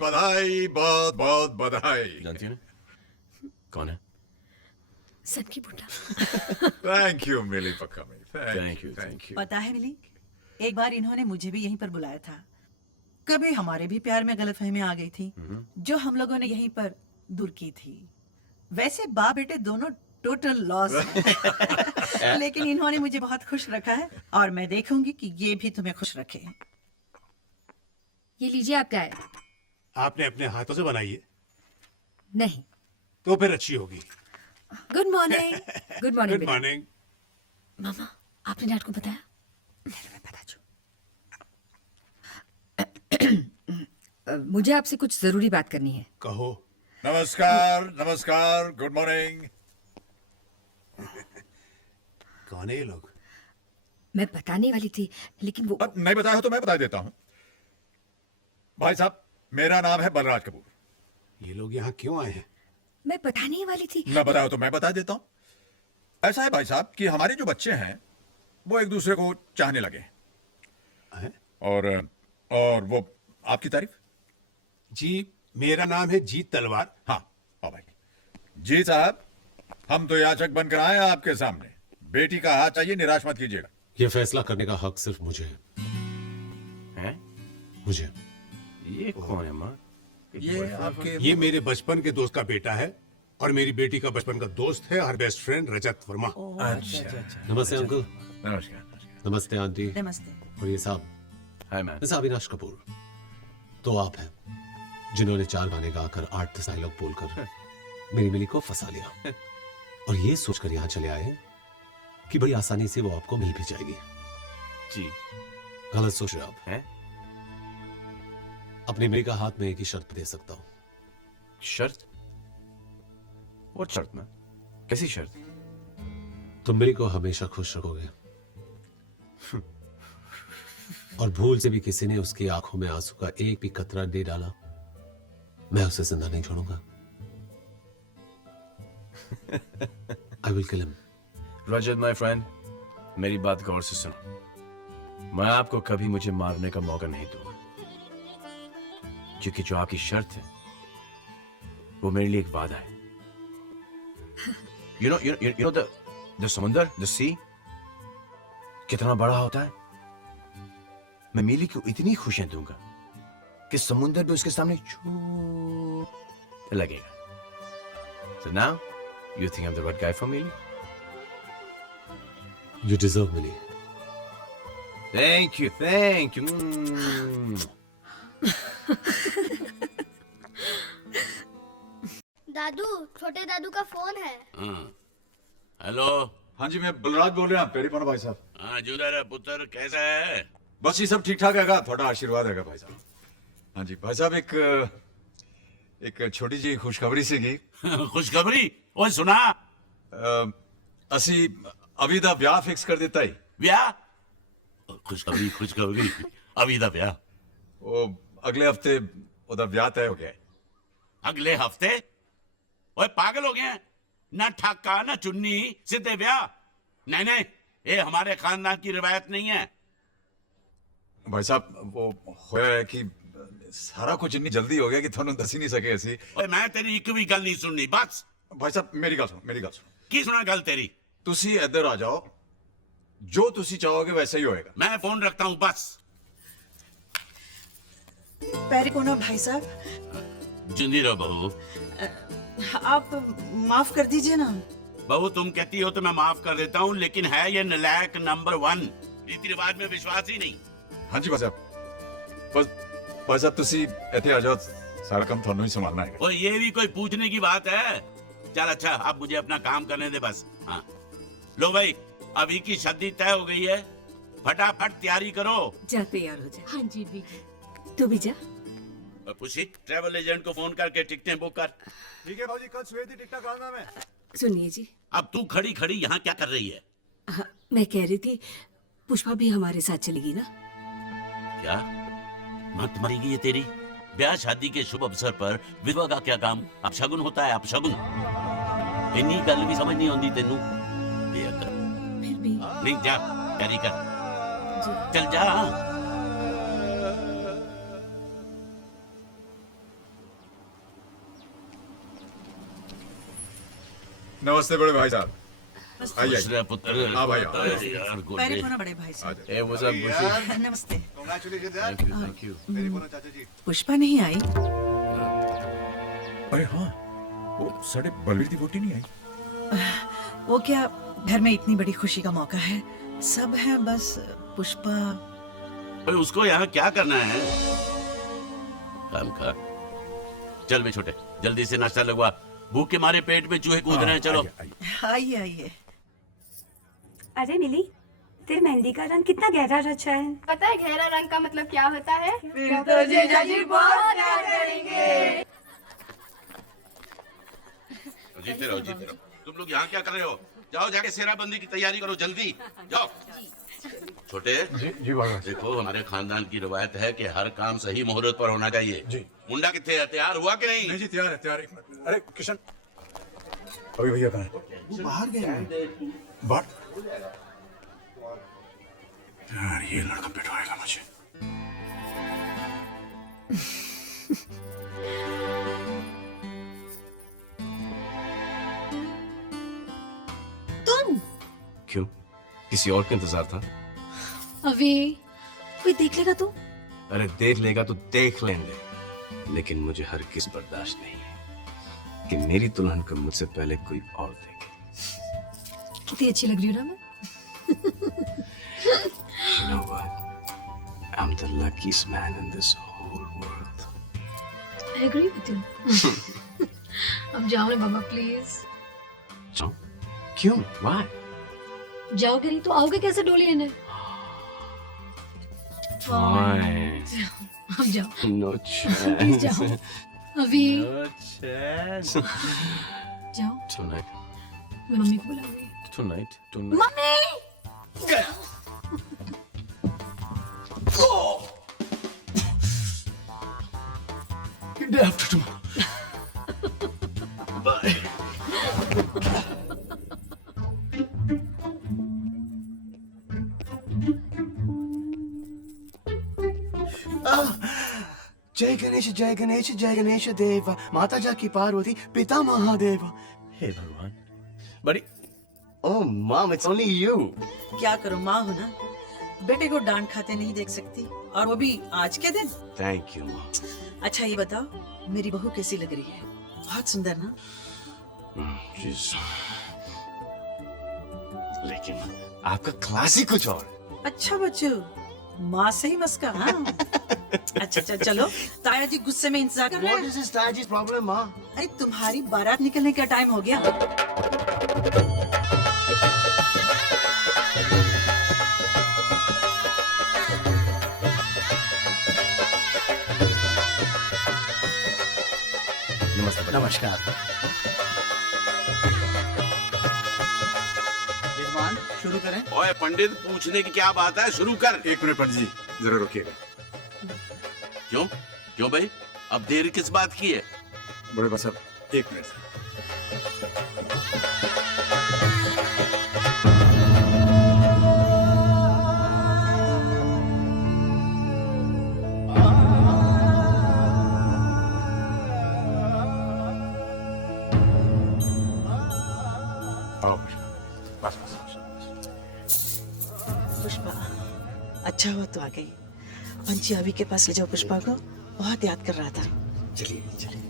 बधाई, बहुत बहुत बधाई। जानती हो ना कौन है? सन की बुड्ढा। Thank you Mili for coming. Thank you, thank you. पता है मिली, एक बार इन्होंने मुझे भी यहीं पर बुलाया था। कभी हमारे भी प्यार में गलतफहमियां आ गई थी जो हम लोगों ने यहीं पर दूर की थी। वैसे बाप बेटे दोनों टोटल लॉस हैं। लेकिन इन्होंने मुझे बहुत खुश रखा है और मैं देखूंगी कि ये भी तुम्हें खुश रखे। ये लीजिए आपका है। आपने अपने हाथों से बनाई है नहीं। तो फिर अच्छी होगी। Good morning. Good morning. Good morning. मामा, आपने डैड को बताया? नहीं, मैं बता चुकी। मुझे आपसे कुछ जरूरी बात करनी है। कहो। नमस्कार, नमस्कार, गुड मॉर्निंग। कौन है ये लोग? मैं बताने वाली थी लेकिन वो नहीं बताया हो तो मैं बता देता हूँ। भाई साहब, मेरा नाम है बलराज कपूर। ये लोग यहाँ क्यों आए हैं? मैं बताने ही वाली थी। न बताया हो तो मैं बता देता हूँ। ऐसा है भाई साहब कि हमारे जो बच्चे हैं वो एक दूसरे को चाहने लगे हैं। और वो आपकी तारीफ? जी, मेरा नाम है जीत तलवार। हाँ, आओ भाई। जी साहब, हम तो याचक बनकर आए हैं आपके सामने। बेटी का हाथ चाहिए, निराश मत कीजिएगा। ये फैसला करने का हक सिर्फ मुझे है। हैं? मुझे। ये कौन है माँ? ये आपके ये मेरे बचपन के दोस्त का बेटा है और मेरी बेटी का बचपन का दोस्त है और बेस्ट फ्रेंड रजत वर्मा। अच्छा। नमस्ते अंकल। नमस्कार। नमस्ते आंटी। नमस्ते। और ये साहब, hi ma'am. Miss Avinash Kapoor. तो आप हैं जिन्होंने 4 गाने गाकर 8 डायलॉग बोलकर मेरी मिली को फंसा लिया और ये सोचकर यहाँ चले आए कि बड़ी आसानी से वो आपको मिल भी जाएगी। जी। गलत सोच रहे आप हैं? अपनी मिली का हाथ में एक ही शर्त दे सकता हूँ। शर्त? वो शर्त में? कैसी शर्त? तुम मिली को हमेशा खुश रखोगे और भूल से भी किसी ने उसकी आंखों में आंसू का एक भी कतरा दे डाला, मैं उसे जिंदा नहीं छोड़ूंगा। I will kill him. Rajat my friend, मेरी बात गौर से सुनो। मैं आपको कभी मुझे मारने का मौका नहीं दूंगा, क्योंकि जो आपकी शर्त है वो मेरे लिए एक वादा है। You know the समुंदर, the sea, कितना बड़ा होता है। मैं मिली को इतनी खुशियां दूंगा कि समुंदर भी उसके सामने छोटा लगेगा। So now, you think I'm the right guy for Millie? You deserve Millie. Thank you. दादू, छोटे दादू का फोन है। हेलो। हाँ जी, मैं बलराज बोल रहा हूँ। पेरी पड़ो भाई साहब। हाँ जुदा पुत्र, कैसा है? बस ये सब ठीक ठाक हैगा, थोड़ा आशीर्वाद हैगा भाई साहब। हाँ जी भाई साहब, एक छोटी जी खुशखबरी सीगी। खुशखबरी? ओए सुना? असी अभी दा ब्याह फिक्स कर देता ही। ब्याह? खुशखबरी अभी दा ब्याह? वो अगले हफ्ते ओदा ब्याह तय हो गया है। अगले हफ्ते? ओए पागल हो गए हैं? ना ठाका ना चुन्नी, सीधे ब्याह? नहीं, ये हमारे खानदान की रिवायत नहीं है। भाई साहब, वो होया है कि सारा कुछ इतनी जल्दी हो गया कि थानू दस ही नहीं सके ऐसी। ओए मैं तेरी एक भी गल नहीं सुननी, बस। भाई साहब मेरी गल सुनो। की सुना गल तेरी? तुसी इधर आ जाओ, जो तुसी चाहोगे वैसा ही होएगा। मैं फोन रखता हूँ, बस। पैरी कोना भाई साहब। जिंदी रहो बहू। आप माफ कर दीजिए ना। बहू तुम कहती हो तो मैं माफ कर देता हूँ, लेकिन है ये नलायक नंबर 1। रीति रिवाज में विश्वास ही नहीं। हाँ जी भाई साहब, बस भाई साहब तुसी इथे आ जाओ, सारा काम थानू ही संभालना है। और ये भी कोई पूछने की बात है? चल अच्छा, अब मुझे अपना काम करने दे बस। हाँ लो भाई, अभी की शादी तय हो गई है, फटाफट तैयारी करो। जा तैयार हो जा। हाँ जी भी। तू भी जा। खुशी, ट्रैवल एजेंट को फोन करके टिकटें बुक कर। ठीक है भाजी, कल सुबह टिकटा कराना मैं। सुनिए जी, अब तू खड़ी खड़ी यहाँ क्या कर रही है? मैं कह रही थी पुष्पा भी हमारे साथ चलेगी ना? क्या मत मरेगी ये तेरी? ब्याह शादी के शुभ अवसर पर विधवा का क्या काम? अपशगुन होता है, अपशगुन। इन्हीं गल भी समझ नहीं आती तेनू। फिर भी नहीं, जा तैयारी कर, चल जा। नमस्ते बड़े भाई साहब। आइए खुश रह पुत्र। हाँ भाई, हाँ। यार पैरे गोरे। होना बड़े भाई साहब। Hey, what's up, Bushi? नमस्ते। Thank you. पुष्पा नहीं आई? अरे हाँ, वो साढ़े बलवीर की वोटी नहीं आई। वो क्या, घर में इतनी बड़ी खुशी का मौका है, सब है, बस पुष्पा। भाई उसको यहाँ क्या करना है? काम का। चल बे छोटे, जल्दी से नाश्ता लगवा। भूख के मारे पेट में चूहे कूद रहे हैं। चलो। आइए, आइए। आइए आइए। अरे मिली, तेरे मेहंदी का रंग कितना गहरा रचा है। पता है गहरा रंग का मतलब क्या होता है? जीते रहो, जीते रहो। तुम लोग यहाँ क्या कर रहे हो? जाओ जाके सेराबंदी की तैयारी करो, जल्दी जाओ। छोटे जी भाई। देखो, हमारे खानदान की रिवायत है कि हर काम सही मुहूर्त पर होना चाहिए। जी। मुंडा कितने है? तैयार हुआ कि नहीं? नहीं जी, तैयार है, तैयार है। एक मिनट। अरे किशन, अभी भैया कहाँ है? वो बाहर गए हैं। बात यार, ये लड़का पिटवाएगा मुझे। तुम क्यों? किसी और का इंतजार था? अभी कोई देख लेगा तो? अरे देख लेगा तो देख लेंगे, लेकिन मुझे हरगिज बर्दाश्त नहीं है कि मेरी दुल्हन को मुझसे पहले कोई और देखे। कितनी अच्छी लग रही हूँ ना मैं? You know what? I'm the luckiest man in this whole world. I agree with you. अब जाओ ना बाबा प्लीज। जाओ? क्यों? Why? जाओगे नहीं तो आओगे कैसे डोली लेने? Fine. अब जाओ No प्लीज chance. जाओ अभी No chance. जाओ। Tonight. मैं मम्मी को बुलाऊंगी। Tonight. Tonight. Mummy Day after tomorrow. Bye. जय गणेश जय गणेश जय गणेश देवा, माता जाकी पार्वती पिता महादेवा। हे भगवान, बड़ी ओह मॉम, इट्स ओनली यू। क्या करूं, माँ हो ना, बेटे को डांट खाते नहीं देख सकती, और वो भी आज के दिन। Thank you mom. अच्छा ये बताओ, मेरी बहू कैसी लग रही है? बहुत सुंदर ना? Jeez. लेकिन आपका क्लास ही कुछ और है। अच्छा बच्चू, माँ से ही मस्का। हाँ। अच्छा अच्छा चलो, ताया जी गुस्से में इंतजार कर रहे What हैं। is this Taji's problem, माँ? अरे तुम्हारी बारात निकलने का टाइम हो गया। नमस्कार। यजमान शुरू करें। ओए पंडित, पूछने की क्या बात है? शुरू कर। एक मिनट पंडित जी, जरा रुकिएगा। क्यों? क्यों भाई? अब देर किस बात की है? बड़े भाई साहब, एक मिनट। आओ, बस पुष्पा, अच्छा हुआ तो आ गई। पंची अभी के पास ले जाओ पुष्पा को, बहुत याद कर रहा था। चलिए चलिए।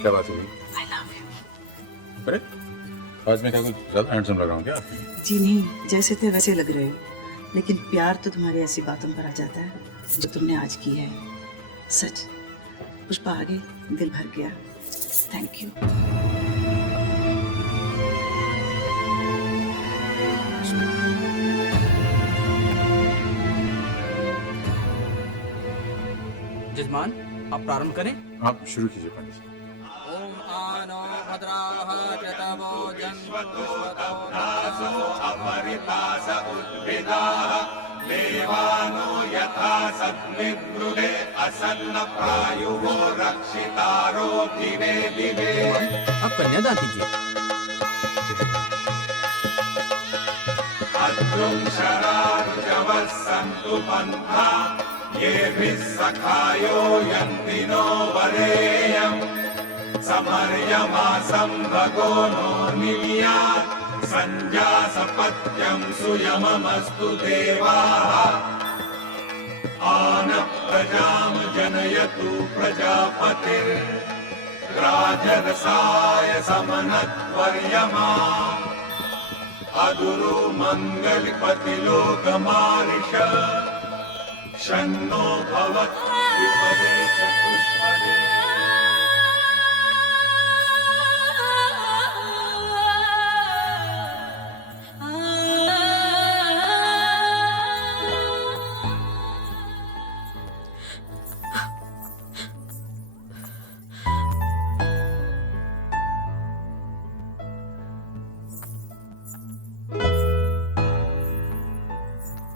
क्या बात हुई? I love you. अरे आज मैं क्या कुछ ज्यादा हैंडसम लग रहा हूँ क्या? जी नहीं, जैसे थे वैसे लग रहे हो, लेकिन प्यार तो तुम्हारी ऐसी बातों पर आ जाता है जो तुमने आज की है। सच, पुष्पा आ गई, दिल भर गया। Thank you. यजमान आप प्रारंभ करें। आप शुरू कीजिए पंडित जी। ओम आनो भद्राः क्रतवो जन्मतो अब कन्यादान कीजिए।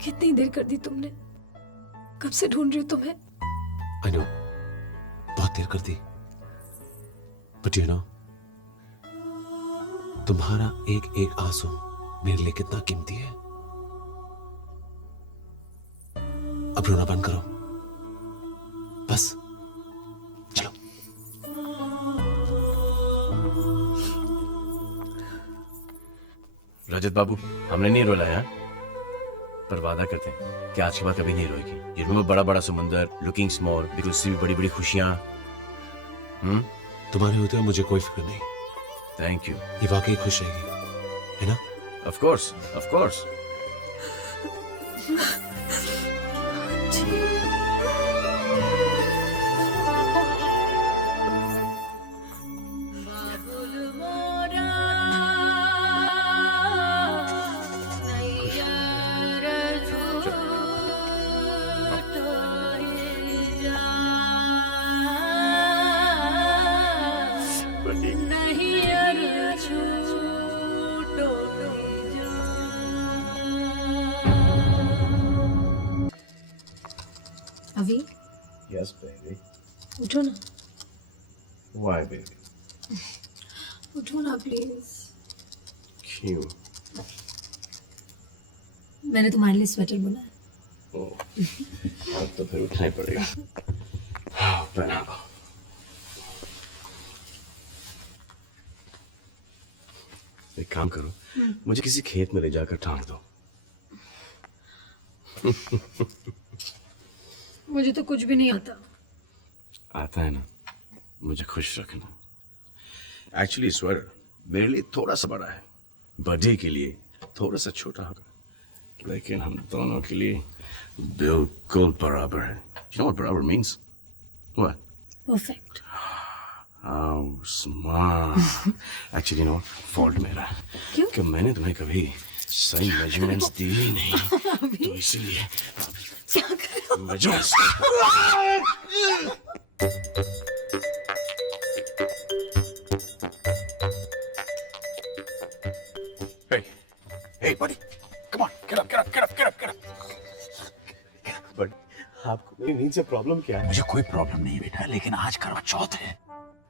कितनी देर कर दी तुमने? कब से ढूंढ रही हूँ तुम्हें। आई नो, बहुत देर कर दी, बट यू नो, तुम्हारा एक एक आंसू मेरे लिए कितना कीमती है। अब रोना बंद करो, बस चलो। रजत बाबू, हमने नहीं रुलाया, पर वादा करते हैं कि आज के बाद कभी नहीं रोएगी। ये बड़ा बड़ा समुंदर, लुकिंग स्मॉल, बिल्कुल उससे भी बड़ी बड़ी खुशियां। तुम्हारे होते हुए मुझे कोई फिक्र नहीं। Thank you. ये वाकई खुश रहेगी, है ना? Of course, of course. अभी यस बेबी। उठो ना, व्हाई बेबी? उठो ना प्लीज। क्यों? मैंने तुम्हारे लिए स्वेटर बनाया। अब तो फिर उठना ही पड़ेगा। पहना दो। एक काम करो, मुझे किसी खेत में ले जाकर टांग दो। मुझे तो कुछ भी नहीं आता। आता है ना, मुझे खुश रखना। एक्चुअली स्वेटर मेरे लिए थोड़ा सा बड़ा है, बर्थडे के लिए थोड़ा सा छोटा होगा, लेकिन हम दोनों के लिए बिल्कुल बराबर है। You know what बराबर means? What? Perfect. How smart. Actually, no, fault मेरा है। क्यों? कि मैंने तुम्हें कभी सही मेजरमेंट्स दी ही नहीं, तो इसलिए क्या कर रहे हो? measurements। Hey, buddy, come on, get up. But आपको मेरी नींद से प्रॉब्लम क्या है? मुझे कोई प्रॉब्लम नहीं बेटा, लेकिन आज करवा चौथ है।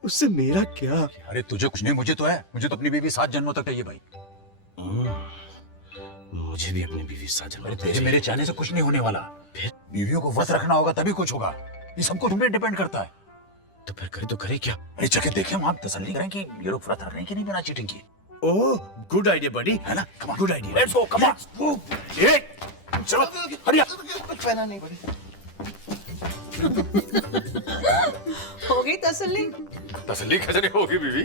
उससे मेरा क्या? अरे तुझे कुछ नहीं, मुझे तो है। मुझे तो अपनी बीवी 7 जन्मों तक चाहिए भाई। मुझे भी अपनी बीवी साथ जन्म अरे तुझे मेरे चाहने से कुछ नहीं होने वाला। फिर? बीवियों को व्रत रखना होगा तभी कुछ होगा। ये सबको तुम पे डिपेंड करता है। तो फिर करे तो करे क्या? अरे जगह देखें, वहां तसल्ली करें कि ये लोग व्रत रख रहे हैं कि नहीं बिना चीटिंग की। ओह, गुड आइडिया बडी। है ना? Come on. Good idea. Let's go, come on. ये चलो, हरी up. कुछ पहना नहीं बड़ी। हो गई तसल्ली? तसल्ली कैसे नहीं होगी बीवी?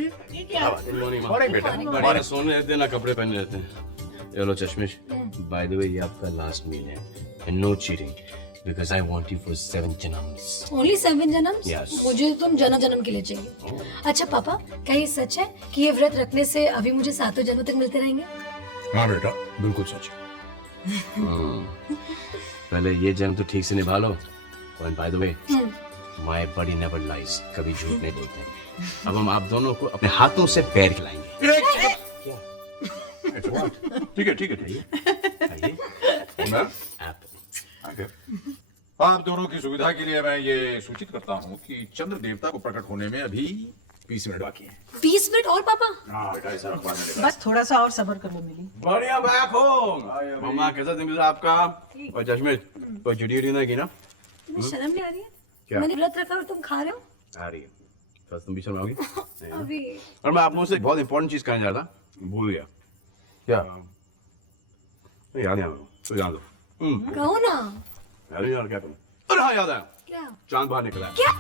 मॉर्निंग बेटा। बढ़िया सोने रहते हैं ना, कपड़े पहने रहते हैं। ये लो चश्मिश, बाय द वे ये आपका लास्ट मील है, and no cheating, because I want you for 7 जन्म्स। Only 7 जन्म? Yes. मुझे तो तुम जन्म जन्म के लिए चाहिए। अच्छा पापा, क्या ये सच है कि ये व्रत रखने से अभी मुझे 7 जन्मों तक मिलते रहेंगे? हाँ बेटा, बिल्कुल सच। पहले ये जन्म तो ठीक से निभा लो। And by the way, my body never lies, कभी झूठ नहीं बोलते। अब हम आप दोनों को अपने हाथों से पैर खिलाएंगे। ठीक है ठीक है। एप्पल। आप दोनों की सुविधा के लिए मैं ये सूचित करता हूँ कि चंद्र देवता को प्रकट होने में अभी 20 मिनट बाकी हैं। 20 मिनट और पापा? हाँ बेटा, ऐसा अखबार में लिखा है। बस थोड़ा सा और सब्र कर लो मिली। बढ़िया बैक हो। मम्मा कैसा दिन गुजरा आपका? और जशमित, कोई जुड़ी उड़ी ना की ना? तुम्हें शर्म नहीं आ रही है? क्या? मैंने व्रत रखा और तुम खा रहे हो आ रही है तो तुम भी शर्माओगी नहीं ना? अभी। और मैं आप लोगों से एक बहुत इंपॉर्टेंट चीज कहने जा रहा था भूल गया क्या याद नहीं आ रहा तो याद दो कहो ना। याद नहीं आ रहा क्या करूं अरे हाँ याद आया क्या? चांद बाहर निकला है क्या?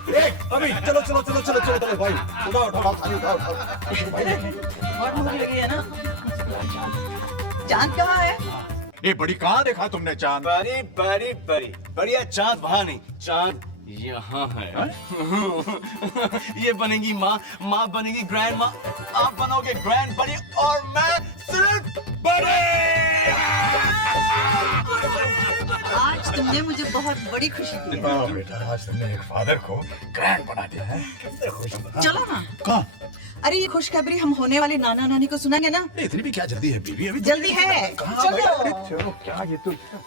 अभी चलो चलो चलो चलो चलो चलो भाई उठाओ उठाओ थाली उठाओ उठाओ बहुत भूख लगी है ना। चांद कहाँ है? ये बड़ी कहाँ देखा तुमने चांद? बड़ी बड़ी बड़ी बढ़िया चांद वहां नहीं चांद यहाँ है ये बनेगी माँ माँ बनेगी ग्रैंड माँ आप बनोगे ग्रैंड बड़ी और मैं सिर्फ बड़े आज तुमने मुझे बहुत बड़ी खुशी दी है। बेटा आज तुमने एक फादर को ग्रैंड बना दिया है कितने खुश हैं। चलो ना। कहाँ? अरे ये खुशखबरी हम होने वाले नाना नानी को सुनाएंगे ना। इतनी भी क्या जल्दी है बीबी अभी जल्दी है। कहाँ चलो। भाई? चलो क्या ये तो